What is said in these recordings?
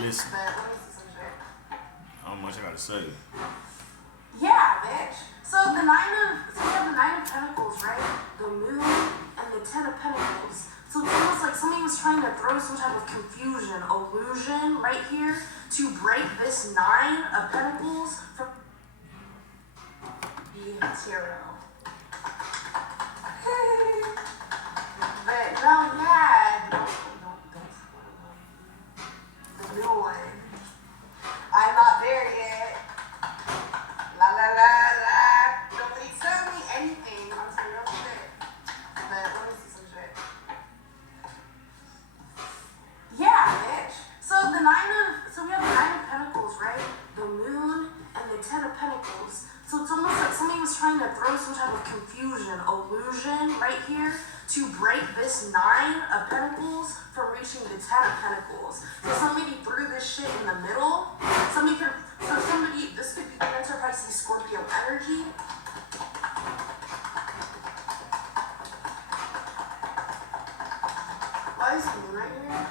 listen. But let me see some shit. How much I gotta say? Yeah, bitch. So we have the Nine of Pentacles, right? The Moon and the Ten of Pentacles. So it's almost like somebody was trying to throw some type of confusion, illusion right here to break this Nine of Pentacles from the Tarot. But no, yeah, don't the new one. I'm not there yet. La la la la. Nobody tell me anything. I'm saying no shit. But let me see some shit. Yeah, bitch. So we have the Nine of Pentacles, right? The Moon and the Ten of Pentacles. So it's almost like somebody was trying to throw some type of confusion, illusion right here to break this Nine of Pentacles from reaching the Ten of Pentacles. So somebody threw this shit in the middle. This could be Cancer, Pisces, Scorpio energy. Why is the moon right here?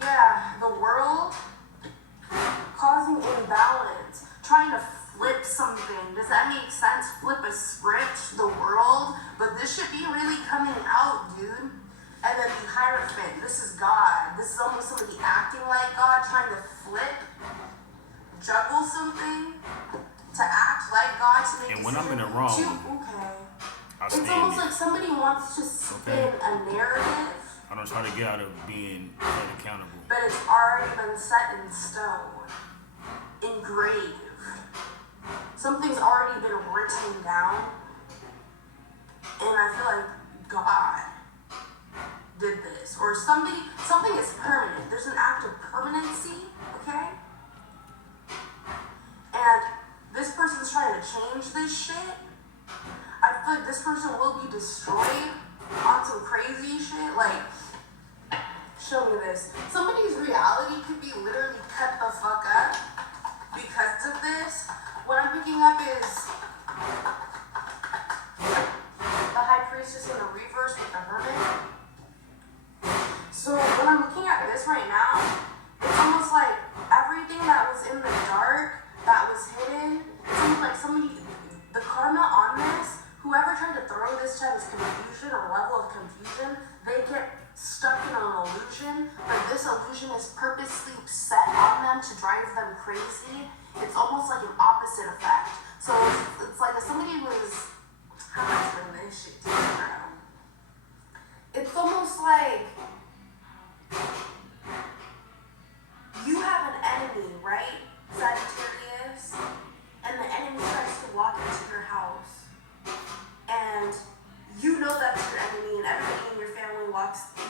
Yeah, the world causing imbalance, trying to flip something. Does that make sense? Flip a script, the world. But this should be really coming out, dude. And then the Hierophant, this is God. This is almost somebody acting like God, trying to flip, juggle something, to act like God, to make And when I'm in the wrong, it's almost like somebody wants to spin a narrative. I don't try to get out of being held accountable. But it's already been set in stone, engraved. Something's already been written down. And I feel like God did this. Or something is permanent. There's an act of permanency, okay? And this person's trying to change this shit. I feel like this person will be destroyed on some crazy shit. Like, show me this. Somebody's reality could be literally cut the fuck up because of this. What I'm picking up is the High Priestess in the reverse with the Hermit. So when I'm looking at this right now, it's almost like everything that was in the dark, that was hidden, it's almost like somebody, the karma on this, whoever tried to throw this type of confusion or level of confusion, they get stuck in an illusion, but this illusion is purposely set on them to drive them crazy. It's almost like an opposite effect. So it's like if somebody was, how am I explaining this shit to you, bro? It's almost like you have an enemy, right, Sagittarius, and the enemy tries to walk into your house, and you know that's your enemy, and everybody in your family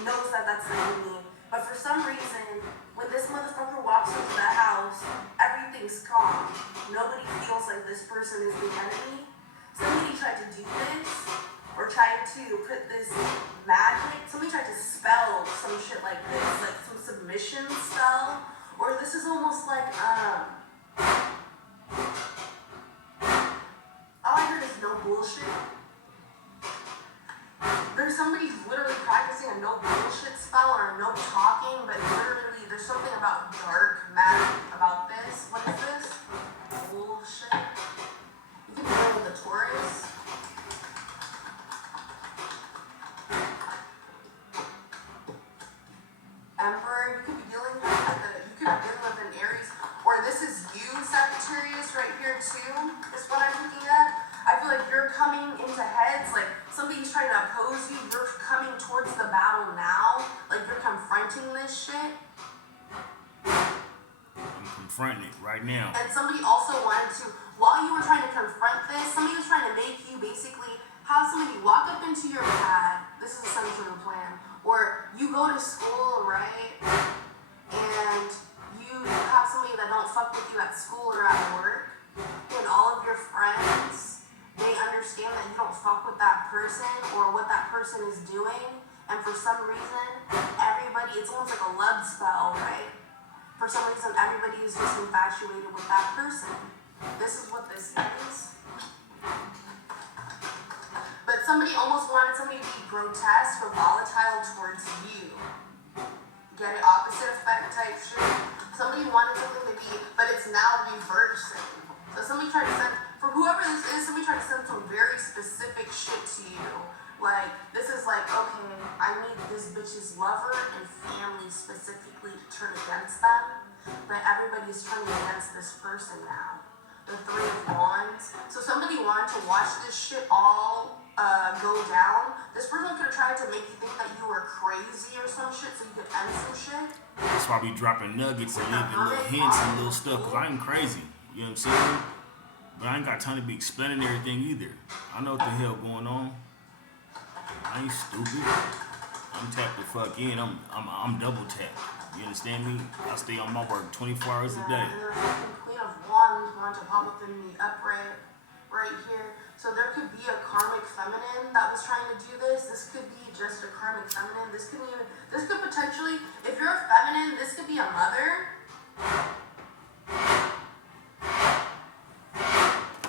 knows that that's the enemy. But for some reason, when this motherfucker walks into the house, everything's calm. Nobody feels like this person is the enemy. Somebody tried to do this, or tried to put this magic. Somebody tried to spell some shit like this, like some submission spell. Or this is almost like, all I heard is no bullshit. There's somebody literally practicing a no bullshit spell or no talking, but literally there's something about dark magic about this. What is this? Bullshit. You can be dealing with the Taurus. Emperor, you could be dealing with an Aries, or this is you, Sagittarius, right here too, is what I'm looking at. I feel like you're coming into heads, like somebody's trying to oppose you, you're coming towards the battle now, like you're confronting this shit. I'm confronting it right now. And somebody also wanted to, while you were trying to confront this, somebody was trying to make you basically have somebody walk up into your pad. This is essentially the plan. Or you go to school, right? And you have somebody that don't fuck with you at school or at work. And all of your friends, they understand that you don't fuck with that person or what that person is doing. And for some reason, everybody, it's almost like a love spell, right? For some reason, everybody is just infatuated with that person. This is what this is. But somebody almost wanted somebody to be grotesque or volatile towards you. get it opposite effect type shit. Somebody wanted something to be, but it's now reversing. So somebody tried to send, for whoever this is, somebody tried to send some very specific shit to you. Like, this is like, okay, I need this bitch's lover and family specifically to turn against them, but everybody's turning against this person now. The Three of Wands. So somebody wanted to watch this shit all go down. This person could have tried to make you think that you were crazy or some shit so you could end some shit. That's why we dropping nuggets and leaving little hints and little stuff, because I ain't crazy. You know what I'm saying? But I ain't got time to be explaining everything either. I know what the hell going on. I ain't stupid. I'm tapped the fuck in. I'm double tapped. You understand me? I stay on my work 24 hours a day. And the fucking Queen of Wands wanted to pop up in the upright right here. So there could be a karmic feminine that was trying to do this. This could be just a karmic feminine. This could potentially, if you're a feminine, this could be a mother.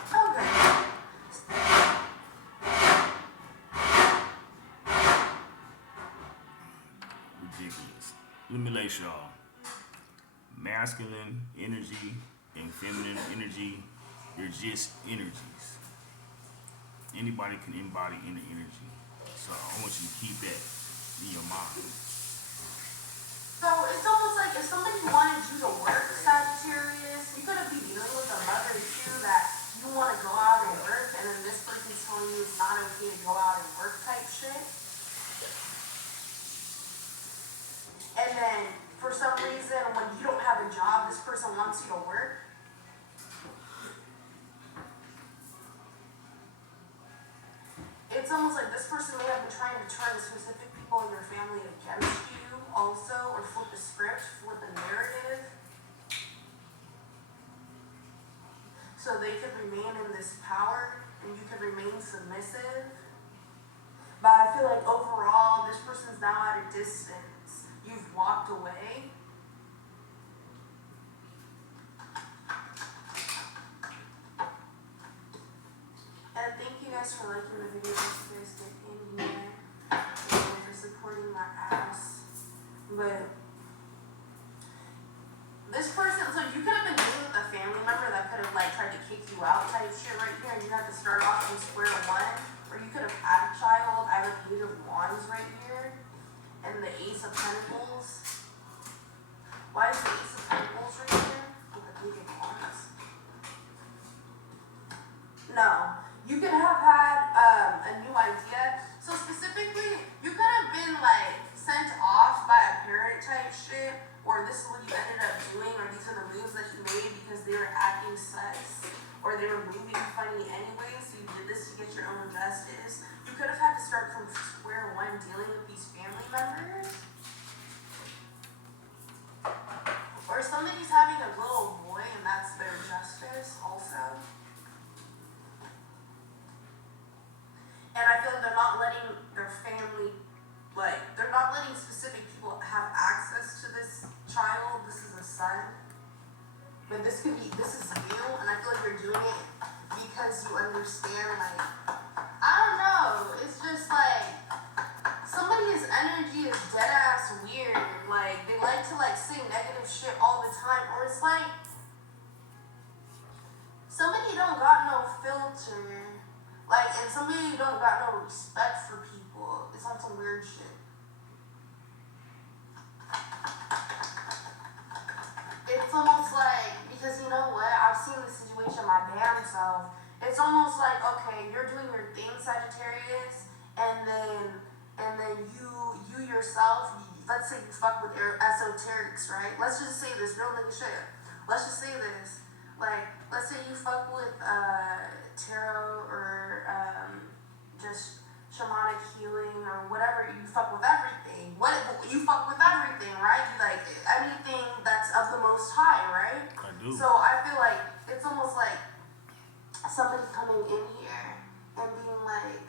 Okay. Ridiculous. Let me let y'all. Masculine energy and feminine energy, they're just energies. Anybody can embody any energy. So I want you to keep that in your mind. So it's almost like if somebody wanted you to work, Sagittarius, you could have been dealing with a mother too that you want to go out and work, and then this person's telling you it's not okay to go out and work type shit. And then for some reason, when you don't have a job, this person wants you to work. It's almost like this person may have been trying to turn specific people in your family against you also, or flip the script, flip the narrative, so they could remain in this power and you could remain submissive. But I feel like overall, this person's now at a distance. You've walked away. And thank you guys for liking the video. You guys get in here. Thank you for supporting my ass. But this person, so you could have been dealing with a family member that could have like tried to kick you out type shit right here, and you had to start off from square one. Or you could have had a child. I have a Page of Wands right here, and the Ace of Pentacles. Why is the Ace of Pentacles right here with the Page of Wands? No. You could have had a new idea. So specifically, you could have been like sent off by a parent type shit, or this is what you ended up doing, or these are the moves that you made because they were acting sus, or they were moving funny anyway, so you did this to get your own justice. You could have had to start from square one dealing with these family members. Or somebody's having a little boy and that's their justice also. And I feel like they're not letting their family, like, they're not letting specific people have access to this child. This is a son. But this is you, and I feel like you're doing it because you understand, like, I don't know, it's just like, somebody's energy is dead ass weird. Like, they like to, like, say negative shit all the time, or it's like, somebody don't got no filter. Like, and somebody don't got no respect for people. It's on some weird shit. It's almost like, because you know what? I've seen this situation my damn self. It's almost like, okay, you're doing your thing, Sagittarius, and then you yourself, let's say you fuck with esoterics, right? Let's just say this, real nigga shit. Let's just say this. Like, let's say you fuck with tarot or just shamanic healing or whatever. You fuck with everything. You fuck with everything, right? You like anything that's of the Most High, right? I do. So I feel like it's almost like somebody coming in here and being like,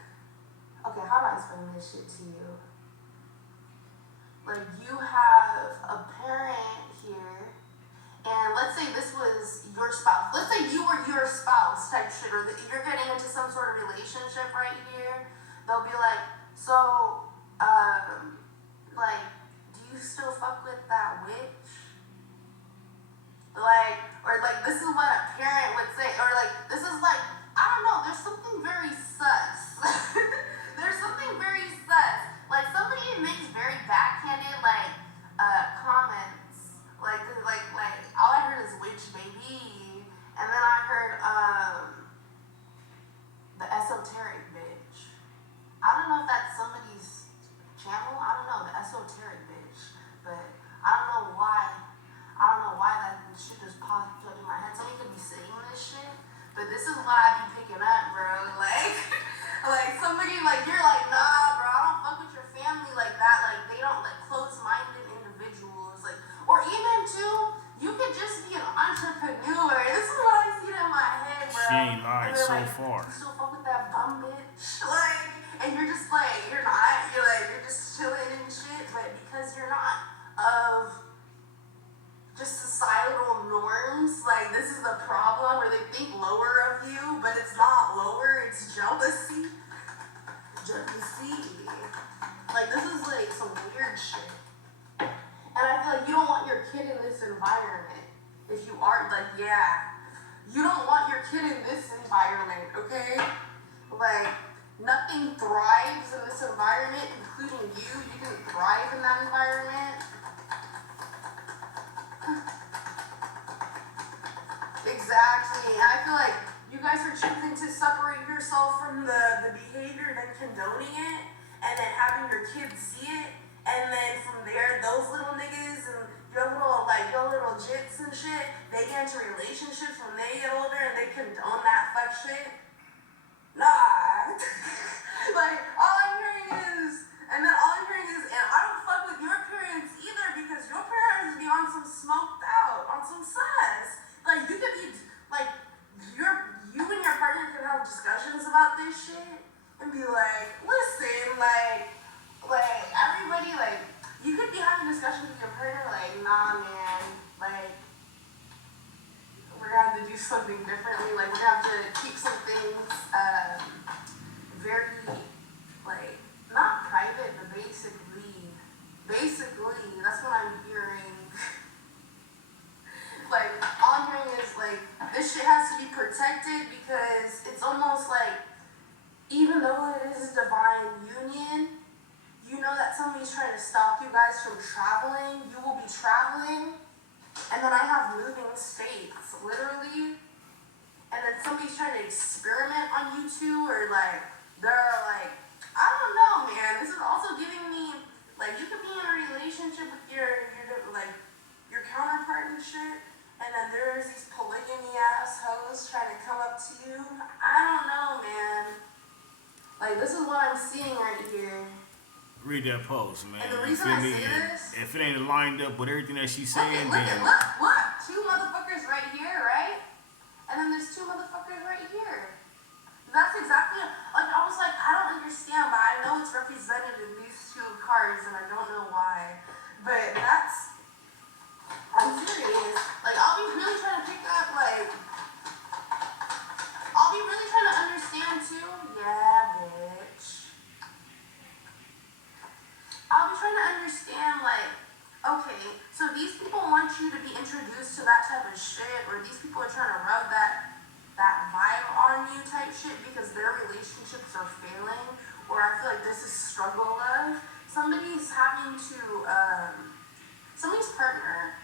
okay, how do I explain this shit to you? Like, you have a parent here, and let's say this was your spouse. Let's say you were your spouse type shit, or you're getting into some sort of relationship right here. They'll be like, so, like, do you you still fuck with that witch? Like, or like, this is what a parent would say, or like, this is like, I don't know, there's something very sus. There's something very sus. Like, somebody makes very backhanded, like, comments. Like, all I heard is witch baby. And then I heard, the esoteric bitch. I don't know if that's somebody's channel. I don't know, the esoteric bitch. But I don't know why. I don't know why that shit just popped up in my head. Somebody could be saying this shit. But this is what I be picking up, bro. Like, like somebody, like, you're like, nah, bro, I don't fuck with your family like that. Like, they don't, like, close-minded individuals. Like, or even, too, you could just be an entrepreneur. This is what I see in my head, bro. She ain't lied so like, far. You still fuck with that bum bitch? Like, and you're just like, you're not. You're like, you're just chilling and shit. But because you're not of just societal norms, like, this is the problem, where they think lower of you, but it's not lower, it's jealousy. Jealousy. Like, this is, like, some weird shit. And I feel like you don't want your kid in this environment. If you are, like, yeah. You don't want your kid in this environment, okay? Like, nothing thrives in this environment, including you. You didn't thrive in that environment. Exactly. And I feel like you guys are choosing to separate yourself from the behavior, then condoning it, and then having your kids see it, and then from there, those little niggas and your little jits and shit, they get into relationships when they get older and they condone that fuck shit. Nah. Like, all I'm hearing is, and I don't fuck with your parents either, because your parents be on some smoked out, on some sus. Like, you could be, like, you and your partner could have discussions about this shit and be like, listen, like, everybody, like, you could be having discussions with your partner, like, nah, man, like, we're gonna have to do something differently, like, we're gonna have to keep some things, very, like, not private, but basically, that's what I'm hearing. Like, all I'm hearing is, like, this shit has to be protected, because it's almost like, even though it is a divine union, you know that somebody's trying to stop you guys from traveling. You will be traveling, and then I have moving states, literally, and then somebody's trying to experiment on you two, or, like, they're, like, I don't know, man, this is also giving me, like, you could be in a relationship with your counterpart and shit, and then there's these polygamy ass hoes trying to come up to you. I don't know, man. Like, this is what I'm seeing right here. Read that post, man. And the reason I say this, if it ain't lined up with everything that she's saying, look, then look, two motherfuckers right here, right? And then there's two motherfuckers right here. That's exactly, like, I was like, I don't understand, but I know it's represented in these two cards, and I don't know why. But that's, I'm serious. Like, I'll be really trying to pick up, like, I'll be really trying to understand, too. Yeah, bitch. I'll be trying to understand, like, okay, so these people want you to be introduced to that type of shit, or these people are trying to rub that vibe on you type shit because their relationships are failing, or I feel like this is struggle love. Somebody's having to, somebody's partner,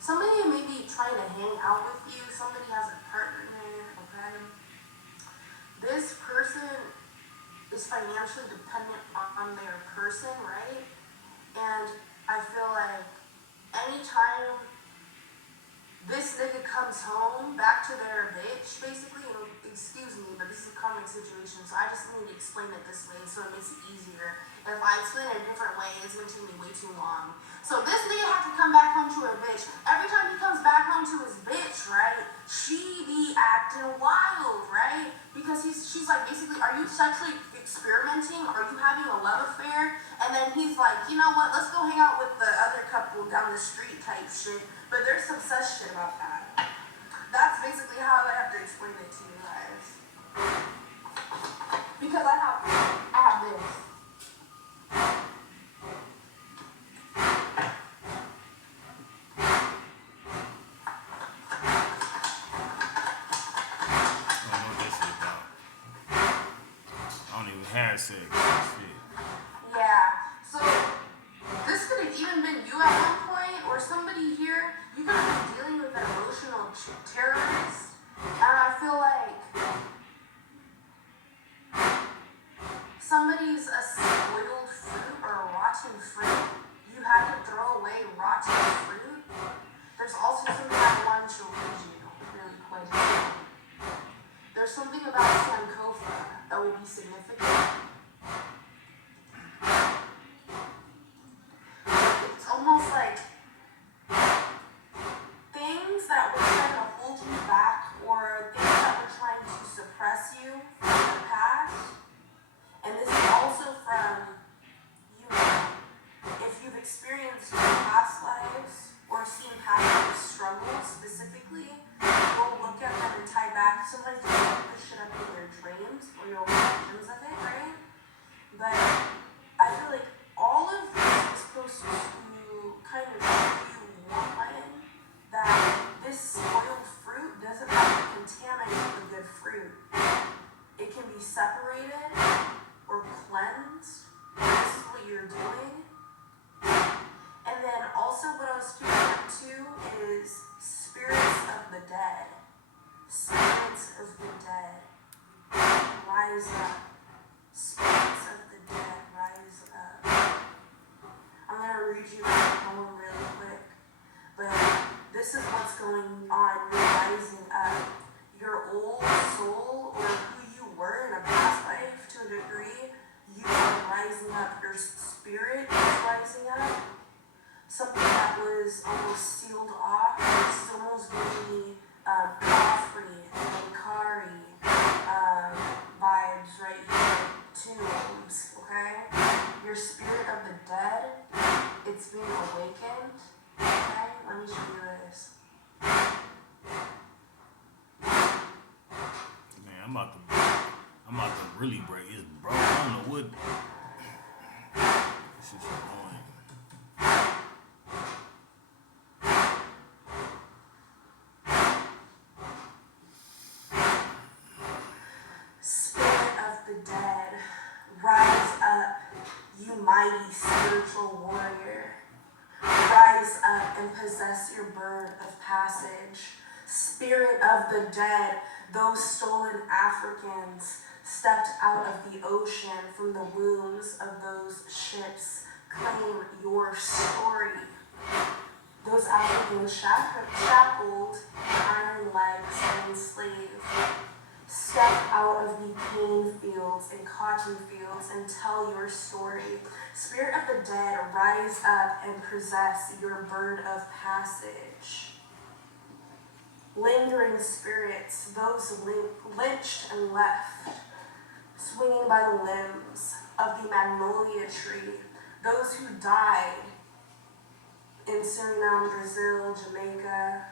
somebody may be trying to hang out with you, somebody has a partner, okay? This person is financially dependent on their person, right? And I feel like anytime this nigga comes home back to their bitch, basically, and excuse me, but this is a common situation, so I just need to explain it this way so it makes it easier. If I explain it a different way, it's gonna take me way too long. So this nigga has to come back home to her bitch. Every time he comes back home to his bitch, right, she be acting wild, right? Because she's like, basically, are you sexually experimenting? Are you having a love affair? And then he's like, you know what, let's go hang out with the other couple down the street type shit. But there's some sus shit about that. That's basically how I have to explain it to you guys. Because I have this. had sex. Shit. Yeah. So this could have even been you at one point, or somebody here. You could have been dealing with an emotional terrorist, and I feel like somebody's a spoiled fruit or a rotten fruit. You had to throw away rotten fruit. There's also something I wanted to read you really quick. There's something about Sankofa that will be significant. It's almost like things that were trying to hold you back, or things that were trying to suppress you from the past. And this is also from, you know, if you've experienced past lives or seen past life struggles specifically, you'll look at them and tie back. Sometimes you pick this shit up in your dreams or your visions of it, right? But I feel like all of this is supposed to kind of show you one, that this spoiled fruit doesn't have to contaminate the good fruit. It can be separated or cleansed. This is what you're doing. And then also what I was picking up too is spirits of the dead. Spirits of the dead. Rise up. Spirits of the dead, rise up. I'm going to read you that poem really quick. But this is what's going on. You're rising up. Your old soul, or who you were in a past life to a degree, you are rising up. Your spirit is rising up. Something that was almost sealed off. It's almost giving me Joffrey and Kari vibes right here. Tombs, okay? Your spirit of the dead, it's being awakened. Okay? Let me show you this. Man, I'm about to really break it, bro. I don't know what. This is annoying. Spirit of the dead, rise up, you mighty spiritual warrior. Rise up and possess your bird of passage. Spirit of the dead, those stolen Africans stepped out of the ocean from the wombs of those ships. Claim your story. Those Africans shackled, iron legs, and enslaved. Step out of the cane fields and cotton fields and tell your story. Spirit of the dead, rise up and possess your bird of passage. Lingering spirits, those lynched and left, swinging by the limbs of the magnolia tree. Those who died in Suriname, Brazil, Jamaica,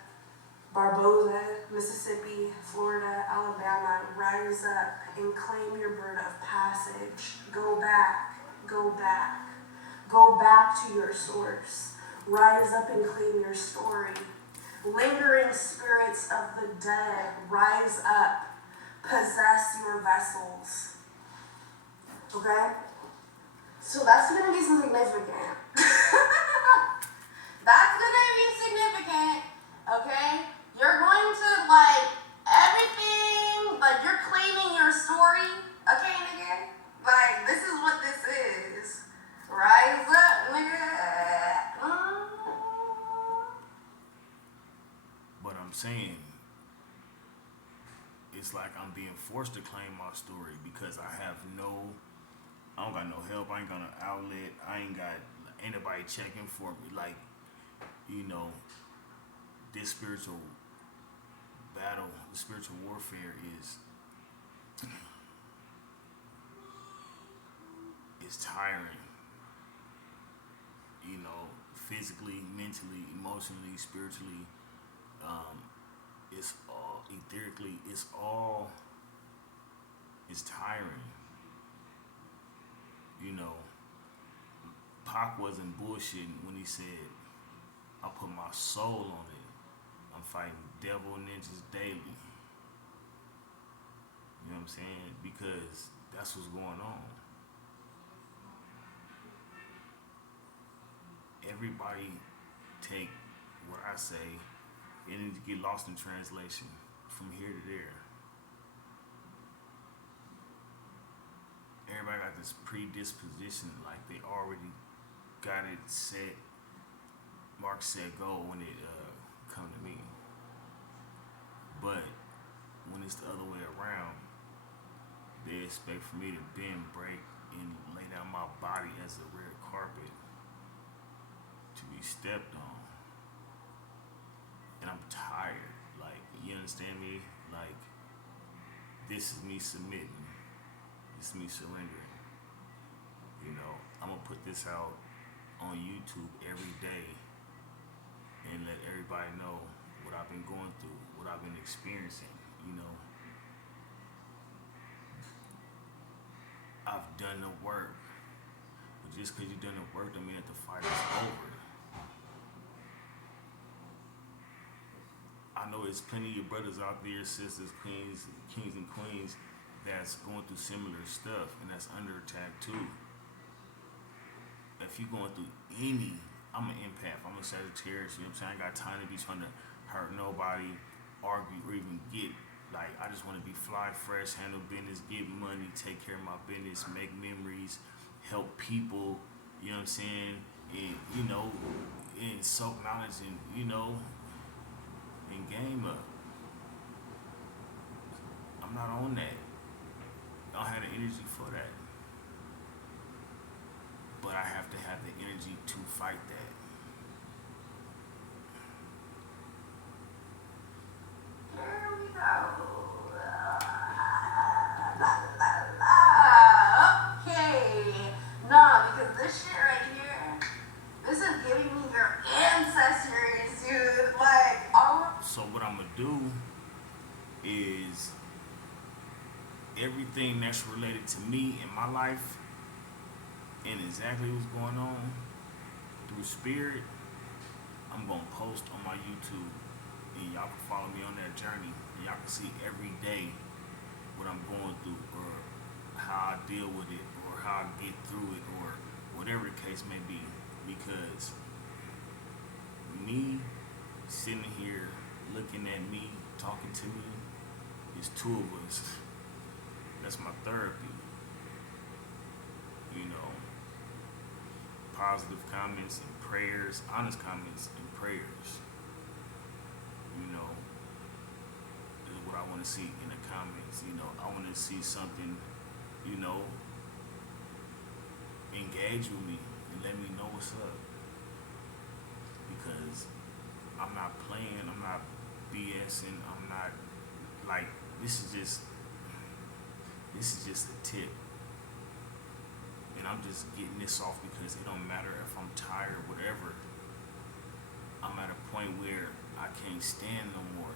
Barbosa, Mississippi, Florida, Alabama, rise up and claim your bird of passage. Go back, go back. Go back to your source. Rise up and claim your story. Lingering spirits of the dead, rise up. Possess your vessels. Okay? So that's going to be significant. That's going to be significant. Okay? You're going to, everything, you're claiming your story. Okay, nigga? This is what this is. Rise up, nigga. But I'm saying, it's like I'm being forced to claim my story because I don't got no help. I ain't got no outlet. Ain't nobody checking for me. This spiritual battle, the spiritual warfare is tiring. Physically, mentally, emotionally, spiritually, it's all etherically, it's tiring. Pac wasn't bullshitting when he said, I put my soul on it. I'm fighting devil ninjas daily. You know what I'm saying? Because that's what's going on. everybody take what I say and it get lost in translation from here to there. Everybody got this predisposition, like they already got it set, mark set goal when it come to me. But when it's the other way around, they expect for me to bend, break, and lay down my body as a red carpet to be stepped on. And I'm tired. Like, you understand me? Like, this is me submitting. This is me surrendering. You know, I'm gonna put this out on YouTube every day and let everybody know what I've been going through, what I've been experiencing, you know. I've done the work. But just because you've done the work don't mean that the fight is over. I know there's plenty of your brothers out there, sisters, queens, kings and queens that's going through similar stuff and that's under attack too. If you're going through any, I'm an empath, I'm a Sagittarius, you know what I'm saying? I ain't got time to be trying to hurt nobody, argue, or even get, like, I just want to be fly fresh, handle business, get money, take care of my business, make memories, help people, you know what I'm saying? And, you know, and soak knowledge and, you know, and game up. I'm not on that. I don't have the energy for that. But I have to have the energy to fight that. Here we go. Okay. Nah, because this shit right here, this is giving me your ancestors, dude. Like, oh. So what I'm gonna do is everything that's related to me in my life and exactly what's going on through spirit, I'm gonna post on my YouTube and y'all can follow me on that journey and y'all can see every day what I'm going through or how I deal with it or how I get through it or whatever the case may be. Because me sitting here looking at me, talking to me, it's two of us. That's my therapy. You know, positive comments and prayers, honest comments and prayers. You know, is what I want to see in the comments. You know, I want to see something, you know, engage with me and let me know what's up. Because I'm not playing, I'm not BSing, I'm not, like, this is just a tip. And I'm just getting this off because it don't matter if I'm tired or whatever. I'm at a point where I can't stand no more.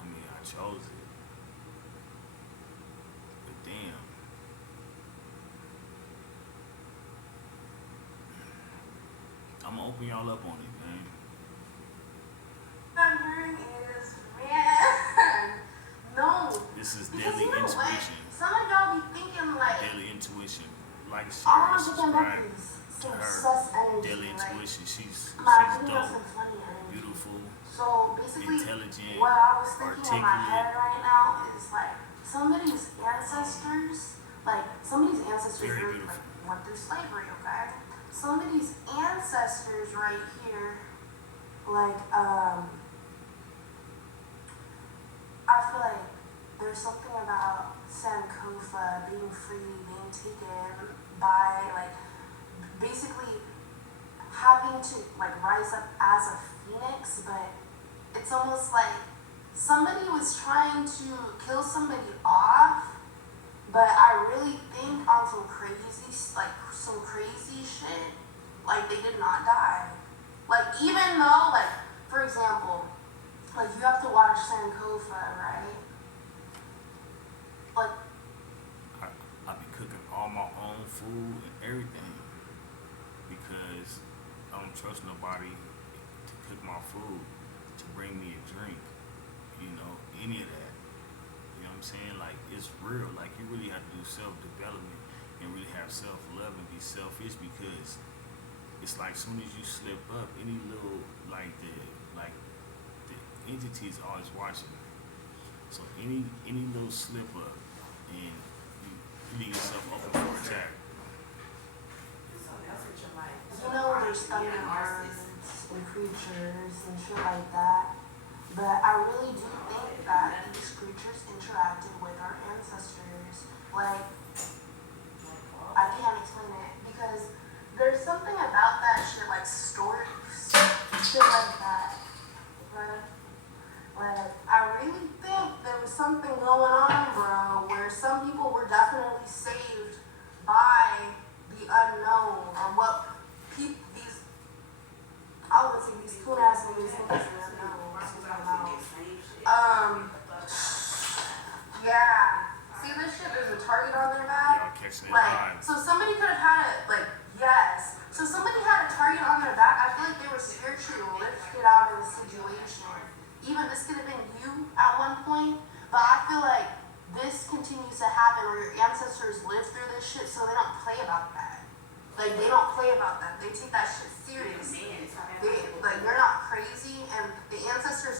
I mean, I chose it. But damn. I'm gonna open y'all up on it, man. I'm hearing is, man, no. This is Because daily you know what? intuition. Some of y'all be thinking like, Daily intuition. Like, I share, want to get back subscribe these to some her. sus energy. Daily Like, intuition. She's I'm giving dope, some funny energy. beautiful, So basically, intelligent, what I was thinking in my articulate. head right now is like somebody's ancestors, Very really, beautiful. like went through slavery, okay? Somebody's ancestors right here, like I feel like there's something about Sankofa being free, being taken by like basically having to like rise up as a phoenix, but it's almost like somebody was trying to kill somebody off, but I really think on some crazy shit, like they did not die. Like even though, like for example, like you have to watch Sankofa, right? Like I be cooking all my own food and everything because I don't trust nobody to cook my food, to bring me a drink, any of that. You know what I'm saying? Like, it's real. Like, you really have to do self-development and really have self-love and be selfish, because it's like as soon as you slip up, any little, the entity is always watching. So any little slip up, and you leave yourself open for attack. You know, there's thunderbirds and creatures and shit like that. But I really do think that these creatures interacted with our ancestors. Like, I can't explain it because there's something about that shit, like stories, shit like that. Right? Like, I really think there was something going on, bro, where some people were definitely saved by the unknown, or what people, I would say these cool ass niggas think it's the unknown. Yeah. See this shit? There's a target on their back. Y'all catching it Like, live. so somebody could have had it, like, yes. So somebody had a target on their back. I feel like they were spiritually lifted out of the situation. Even this could have been you at one point, but I feel like this continues to happen where your ancestors live through this shit, so they don't play about that. Like, they don't play about that. They take that shit serious. Like, you're not crazy, and the ancestors